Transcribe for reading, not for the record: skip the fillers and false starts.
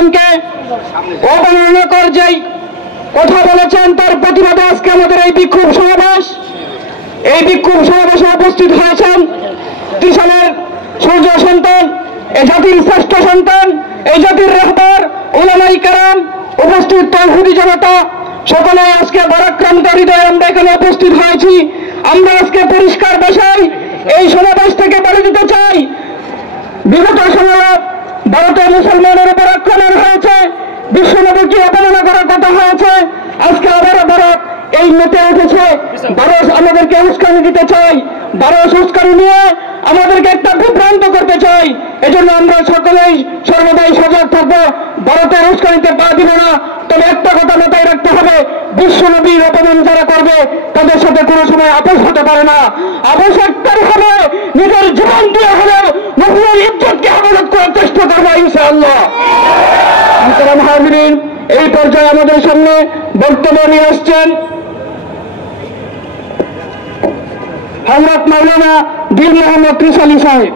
ইসলামকে অবমাননা করে যেই কথা বলেছেন তার প্রতিবাদে আজকে আমাদের এই বিক্ষোভ সমাবেশ। এই বিক্ষোভ সমাবেশে উপস্থিত হয়েছেন ত্রিশালের সূর্য সন্তান, এই জাতির শ্রেষ্ঠ সন্তান, এই জাতির রাহবার উলামায়ে কেরাম, উপস্থিত তৌহিদি জনতা, সকলে আজকে পরাক্রান্ত হৃদয়ে আমরা এখানে উপস্থিত হয়েছি। আমরা আজকে পরিষ্কার ভাষায় এই সমাবেশ থেকে বলে দিতে চাই, বিগত সময়ে ভারতের মুসলমানের উপর আক্রমণ হয়েছে, বিশ্বনবীকে অবমাননা করার কথা হয়েছে, আজকে আবারও ভারত এই মেতে উঠেছে। ভারত আমাদেরকে উস্কানি দিতে চাই, ভারত উস্কানি নিয়ে আমাদেরকে একটা বিভ্রান্ত করতে চাই। এজন্য আমরা সকলেই সর্বদাই সজাগ থাকবো, ভারতের উস্কানিতে পা দিব না। তবে একটা কথা মাথায় রাখতে হবে, বিশ্বনবীর অপমান যারা করবে তাদের সাথে কোনো সময় আপোষ হতে পারে না। আপোষ একটাই হবে, নিজের জীবন দিয়ে হলেও নবীর ইজ্জতকে হেফাজত করার চেষ্টা করবো ইনশাআল্লাহ। হাজিরিন, এই পর্যায়ে আমাদের সামনে বক্তব্য নিয়ে আসছেন হযরত মাওলানা বীর মোহাম্মদ ত্রিশালী সাহেব।